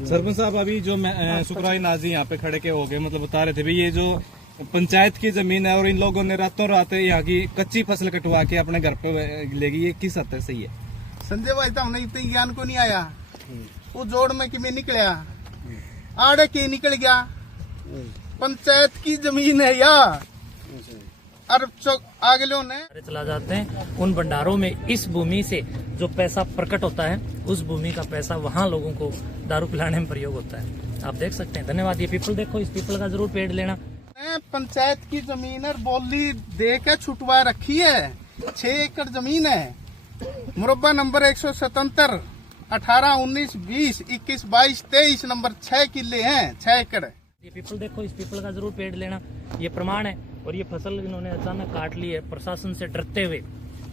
सरपंच साहब, अभी जो सुकराई नाजी यहाँ पे खड़े के हो गए, मतलब बता रहे थे भी ये जो पंचायत की जमीन है और इन लोगों ने रातों रात यहाँ की कच्ची फसल कटवा के अपने घर पे लेगी, ये किस हद तक सही है? संजय भाई तो हमने इतने ज्ञान को नहीं आया। वो जोड़ में कि मैं निकलिया आड़े के निकल गया। पंचायत की जमीन है या और आगे लोग ने चला जाते हैं उन भंडारों में। इस भूमि से जो पैसा प्रकट होता है, उस भूमि का पैसा वहाँ लोगों को दारू पिलाने में प्रयोग होता है। आप देख सकते हैं। धन्यवाद। ये पीपल देखो, इस पीपल का जरूर पेड़ लेना। पंचायत की जमीन और बोली दे के छुटवा रखी है। 6 एकड़ जमीन है। मुरब्बा नंबर 177, 18, 19, 20, 21, 22, 23 नंबर 6 किले हैं, 6 एकड़। ये पीपल देखो, इस पीपल का जरूर पेड़ लेना। ये प्रमाण है। और ये फसल इन्होंने अचानक काट ली है। प्रशासन से डरते हुए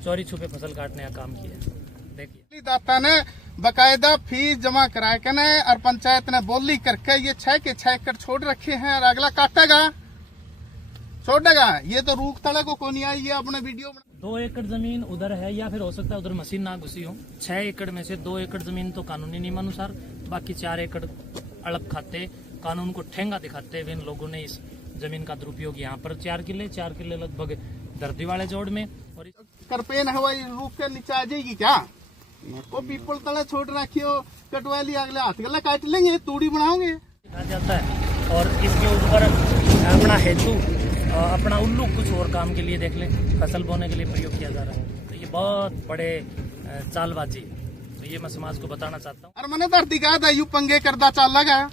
चोरी छुपे फसल काटने का काम किया है। देखिए, दाता ने बकायदा फीस जमा करा के ने और पंचायत ने बोली करके ये 6 के 6 एकड़ छोड़ रखे हैं और अगला काटेगा छोड़ेगा। ये तो रूख तड़े को कौन आई। ये अपने वीडियो 2 एकड़ जमीन उधर है, या फिर हो सकता है उधर मशीन ना घुसी हो। 6 एकड़ में से 2 एकड़ जमीन तो कानूनी नियम अनुसार, बाकी 4 एकड़ अड़प खाते, कानून को ठेंगा दिखाते हुए इन लोगों ने इस जमीन का दुरुपयोग यहाँ पर 4 किले लगभग दर्दी वाले जोड़ में। और करपेन हवाई रूख के नीचे आ जाएगी क्या? वो पीपल तले छोड़ रखियो, कटवा लिया, अगले हाथ गला काट लेंगे, तूड़ी बनाओगे। कहा जाता है। और इसके ऊपर अपना हेतु, अपना उल्लू कुछ और काम के लिए देख ले, फसल बोने के लिए प्रयोग किया जा रहा है। तो ये बहुत बड़े चालबाजी, तो ये मैं समाज को बताना चाहता हूँ। और मैंने धरती कहा था यू पंगे करदा चाल लगा।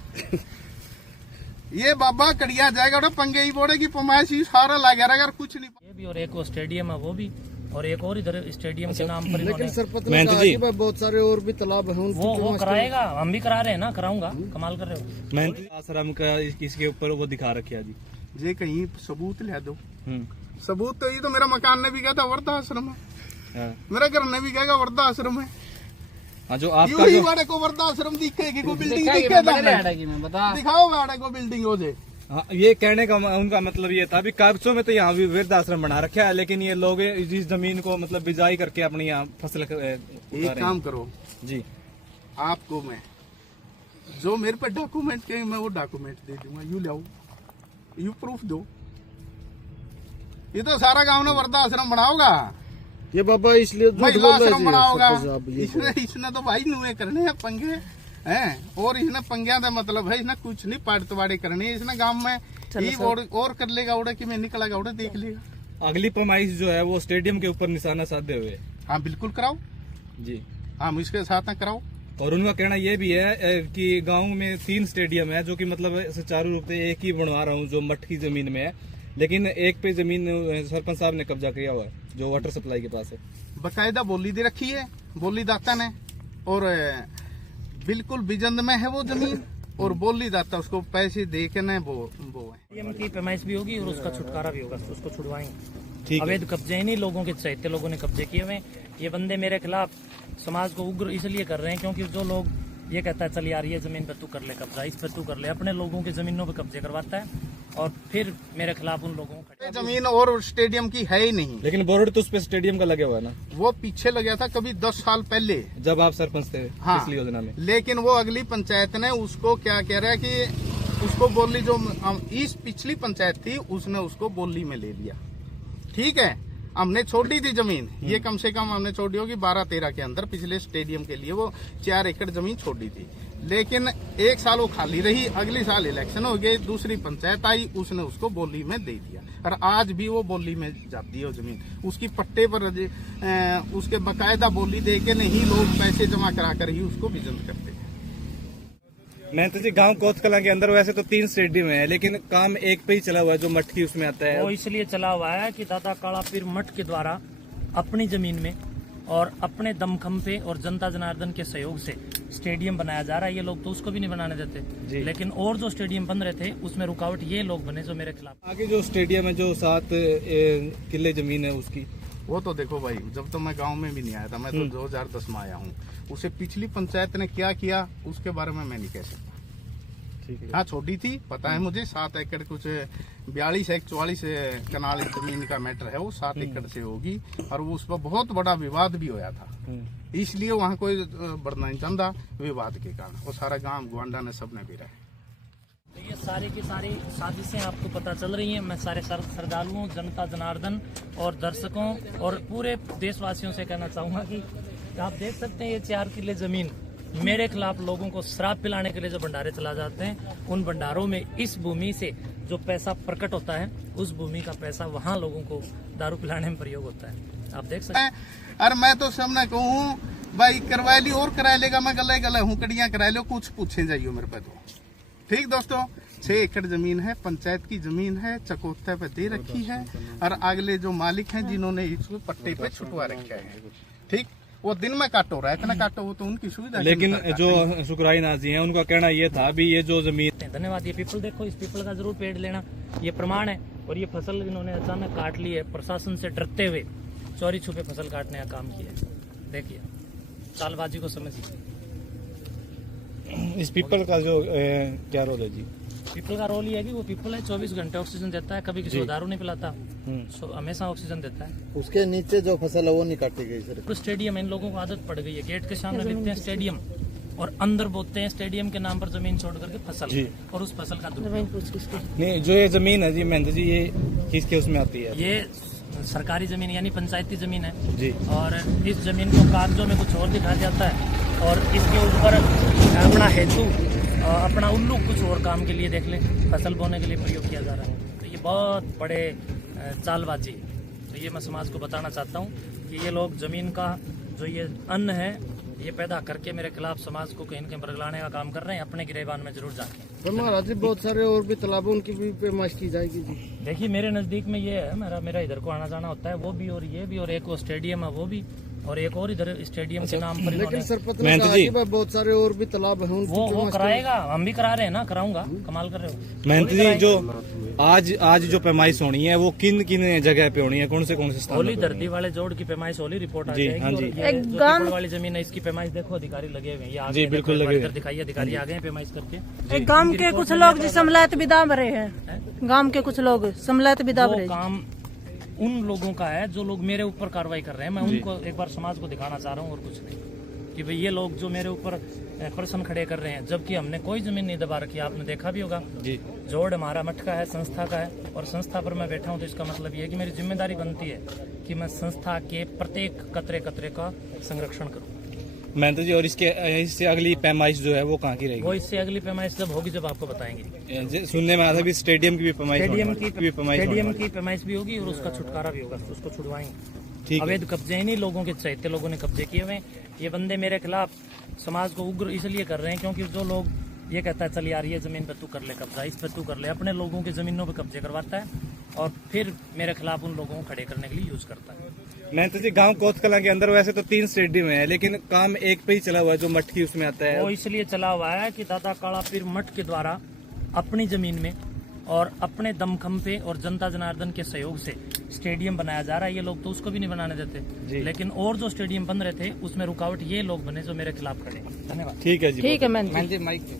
ये बाबा कड़िया जाएगा तो पंगे ही बोड़ेगी, पमाइश ही सारा लगा रहेगा, कुछ नहीं। ये भी, और एक वो स्टेडियम है वो भी, और एक और इधर स्टेडियम के नाम पर लेकिन सरपंच ने कहा कि बहुत सारे और भी तालाब हैं, वो कराएगा। हम भी करा रहे हैं ना, कराऊंगा। कमाल कर रहे हो। मैं आश्रम का इसके ऊपर वो दिखा रखा जी। ये कहीं सबूत ले दो। सबूत तो ये तो मेरा मकान ने भी कहा था वृद्धाश्रम है, मेरा घर ने भी कहा वृद्धाश्रम है। हाँ, जो आपका जो वाड़े को वृद्धाश्रम दिखेगी, को बिल्डिंग दिखेगा, दिखाओ वाड़े को बिल्डिंग हो जाए। हाँ, ये कहने का उनका मतलब ये था भी कागजों में तो यहाँ भी वृद्धाश्रम बना रखा है, लेकिन ये लोग इस जमीन को मतलब बिजाई करके अपनी यहाँ फसल एक काम करो जी, आपको मैं जो मेरे पे डॉक्यूमेंट के मैं वो डॉक्यूमेंट दे दूंगा, यू लाओ, यू प्रूफ दो। ये तो सारा गांव ने वृद्धाश्रम बनाओगा, ये बाबा इसलिए महिला आश्रम बनाओगा। इसने तो भाई नुए करने हैं पंगे हैं, और इसने पंगिया का मतलब है इसने कुछ नहीं पाड़तवाड़े करने। इसने गांव में ही और कर लेगा उड़े कि मैं निकलेगा उड़े देख लेगा। अगली पैमाइश जो है वो स्टेडियम के ऊपर निशाना साधे हुए। हाँ बिल्कुल कराओ जी, हम इसके साथ में कराओ। और उनका कहना यह भी है कि गांव में 3 स्टेडियम है, जो कि मतलब सुचारू रूप से एक ही बनवा रहा हूँ जो मठ की जमीन में है, लेकिन एक पे जमीन सरपंच साहब ने कब्जा किया हुआ है जो वाटर सप्लाई के पास है। बकायदा बोली दे रखी है बोली दाता ने, और बिल्कुल बिजंद में है वो जमीन, और बोली दाता उसको पैसे दे के न वो है। की पैमाइश भी होगी और उसका छुटकारा भी होगा, उसको छुड़वाएंगे। अवैध कब्जे नहीं, लोगों के चहेते लोगों ने कब्जे किए हुए। ये बंदे मेरे खिलाफ समाज को उग्र इसलिए कर रहे हैं क्योंकि जो लोग ये कहता है चल यार ये जमीन पे तू कर ले कब्जा, इस पे तू कर ले, अपने लोगों की जमीनों पे कब्जे करवाता है और फिर मेरे खिलाफ उन लोगों को। जमीन और स्टेडियम की है ही नहीं, लेकिन बोर्ड तो उस पे स्टेडियम का लगा हुआ है ना। वो पीछे लगा था कभी 10 साल पहले जब आप सरपंच थे। हाँ, पिछली योजना में। लेकिन वो अगली पंचायत ने उसको क्या कह रहा है कि उसको बोली जो इस पिछली पंचायत थी उसने उसको बोली में ले लिया। ठीक है, हमने छोड़ दी थी जमीन, ये कम से कम हमने छोड़ी होगी 12-13 के अंदर। पिछले स्टेडियम के लिए वो 4 एकड़ जमीन छोड़ दी थी, लेकिन 1 साल वो खाली रही। अगले साल इलेक्शन हो गए, दूसरी पंचायत आई, उसने उसको बोली में दे दिया, और आज भी वो बोली में जाती है वो जमीन। उसकी पट्टे पर उसके बकायदा बोली दे के नहीं लोग पैसे जमा करा कर ही उसको विजन करते हैं। मैं तो जी गांव कोतकला के अंदर वैसे तो 3 स्टेडियम है, लेकिन काम एक पे ही चला हुआ है जो मठ की उसमें आता है। वो इसलिए चला हुआ है कि दादा काला पीर मठ के द्वारा अपनी जमीन में और अपने दमखम पे और जनता जनार्दन के सहयोग से स्टेडियम बनाया जा रहा है। ये लोग तो उसको भी नहीं बनाने देते, लेकिन और जो स्टेडियम बन रहे थे उसमें रुकावट ये लोग बने जो मेरे खिलाफ। आगे जो स्टेडियम है जो 7 किले जमीन है उसकी, वो तो देखो भाई, जब तो मैं गांव में भी नहीं आया था, मैं तो 2010 में आया हूँ। उसे पिछली पंचायत ने क्या किया उसके बारे में मैं नहीं कह सकता। ठीक है। हाँ छोटी थी, पता है मुझे 7 एकड़ कुछ 42 एक 44 कनाल जमीन का मैटर है, वो 7 एकड़ से होगी और वो उस पर बहुत बड़ा विवाद भी होया था। इसलिए वहाँ कोई बढ़ना नहीं चाहता विवाद के कारण, वो सारा गांव गुआंडा ने सबने भी रहा। तो ये सारी की सारी साजिशें आपको पता चल रही हैं। मैं सारे श्रद्धालुओं, जनता जनार्दन और दर्शकों और पूरे देशवासियों से कहना चाहूँगा कि आप देख सकते हैं ये 4 किले जमीन मेरे खिलाफ लोगों को शराब पिलाने के लिए जो भंडारे चला जाते हैं, उन भंडारों में इस भूमि से जो पैसा प्रकट होता है, उस भूमि का पैसा वहाँ लोगों को दारू पिलाने में प्रयोग होता है। आप देख सकते हैं। और मैं तो सामने कहूँ भाई करवा ली और करा लेगा, मैं गले गले हूँ, कड़ियाँ करा लो, कुछ पूछे जाइयो मेरे पे तो। ठीक दोस्तों, 6 एकड़ जमीन है, पंचायत की जमीन है, चकोत्ता पे दे रखी है और अगले जो मालिक हैं जिन्होंने इसको पट्टे पे छुटवा रखे हैं। ठीक, वो दिन में काटो रहा है, इतना काटो वो तो उनकी सुविधा। लेकिन जो शुक्राई नाजी हैं उनका कहना ये था भी ये जो जमीन। धन्यवाद। ये पीपल देखो, इस पीपल का जरूर पेड़ लेना, ये प्रमाण है। और ये फसल इन्होंने अचानक काट ली है, प्रशासन से डरते हुए चोरी छुपे फसल काटने का काम किया है। देखिए चालबाजी को समझिए। इस पीपल का जो क्या रोल है जी? पीपल का रोल ये है कि वो पीपल है 24 घंटे ऑक्सीजन देता है, कभी किसी को दारू नहीं पिलाता, हमेशा ऑक्सीजन देता है। उसके नीचे जो फसल है वो नहीं काटी गई सर। तो स्टेडियम, इन लोगों को आदत पड़ गई है, गेट के सामने लिखते हैं स्टेडियम और अंदर बोलते हैं स्टेडियम के नाम पर जमीन छोड़ करके फसल, और उस फसल का दुरुपयोग। नहीं, जो ये जमीन है जी महेंद्र जी, ये किसके उसमें आती है? ये सरकारी जमीन यानी पंचायती जमीन है जी। और इस जमीन को कागजों में कुछ और दिखाया जाता है और इसके ऊपर अपना हेतु, अपना उल्लू कुछ और काम के लिए देख ले, फसल बोने के लिए प्रयोग किया जा रहा है। तो ये बहुत बड़े चालबाजी। तो ये मैं समाज को बताना चाहता हूँ कि ये लोग जमीन का जो ये अन्न है ये पैदा करके मेरे खिलाफ समाज को कहीं न कहीं बरगलाने का काम कर रहे हैं। अपने गिरेबान में जरूर जाके। तो महाराज जी बहुत सारे और भी तालाब उनकी भी पैमाइश की जाएगी जी। देखिए मेरे नजदीक में ये है, मेरा इधर को आना जाना होता है, वो भी और ये भी, और एक वो स्टेडियम है वो भी, और एक और इधर स्टेडियम के नाम पर लेकिन सरपंच ने कहा कि बहुत सारे और भी तालाब हैं, वो कराएगा, हम भी करा रहे हैं ना, कराऊंगा। कमाल कर रहे हो महेंद्र जी। जो आज जो पैमाइश होनी है वो किन जगह पे होनी है, कौन से स्थान? होली धरती वाले जोड़ की पैमाइश, होली रिपोर्ट आ जाएगी। हाँ जी। ये जो पीपल वाली जमीन है इसकी पैमाइश देखो, अधिकारी लगे हुए हैं, ये आगे जी बिल्कुल लगे हुए। दिखाइए, अधिकारी आ गए हैं पैमाइश करके। गांव के कुछ लोग जी समलैत विदा भरे हैं, गांव के कुछ लोग समलैत विदा भरे। काम उन लोगों का है जो लोग मेरे ऊपर कार्रवाई कर रहे हैं। मैं उनको एक बार समाज को दिखाना चाह रहा हूँ और कुछ नहीं, कि भाई ये लोग जो मेरे ऊपर प्रश्न खड़े कर रहे हैं, जबकि हमने कोई जमीन नहीं दबा रखी। आपने देखा भी होगा जी, जोड़ हमारा मठ का है, संस्था का है, और संस्था पर मैं बैठा हूँ तो इसका मतलब ये है कि मेरी जिम्मेदारी बनती है कि मैं संस्था के प्रत्येक कतरे कतरे का संरक्षण करूँ। महेंद्र जी, और इससे अगली पैमाइश जो है वो कहाँ की रहेगी? वो इससे अगली पैमाइश जब होगी जब आपको बताएंगे। सुनने में आया था भी स्टेडियम की भी पैमाइश, स्टेडियम की पैमाइश भी होगी और उसका छुटकारा भी होगा, उसको छुड़वाएंगे। अवैध कब्जे नहीं, लोगों के चैत्य लोगों ने कब्जे किए हुए। ये बंदे मेरे खिलाफ समाज को उग्र इसलिए कर रहे हैं क्योंकि जो लोग ये कहता है चल यार ये जमीन पे तू कर ले कब्जा, इस पे तू कर ले, अपने लोगों की जमीनों पे कब्जे करवाता है और फिर मेरे खिलाफ उन लोगों को खड़े करने के लिए यूज करता है। महेंद्र जी, गांव कोतकला के अंदर वैसे तो 3 स्टेडियम है, लेकिन काम एक पे ही चला हुआ है जो मठ की उसमें आता है। वो इसलिए चला हुआ है कि दादा काला पीर मठ के द्वारा अपनी जमीन में और अपने दमखम पे और जनता जनार्दन के सहयोग से स्टेडियम बनाया जा रहा है। ये लोग तो उसको भी नहीं बनाने देते, लेकिन और जो स्टेडियम बन रहे थे उसमें रुकावट ये लोग बने जो मेरे खिलाफ खड़े। धन्यवाद। ठीक है जी, ठीक है। मैं माइक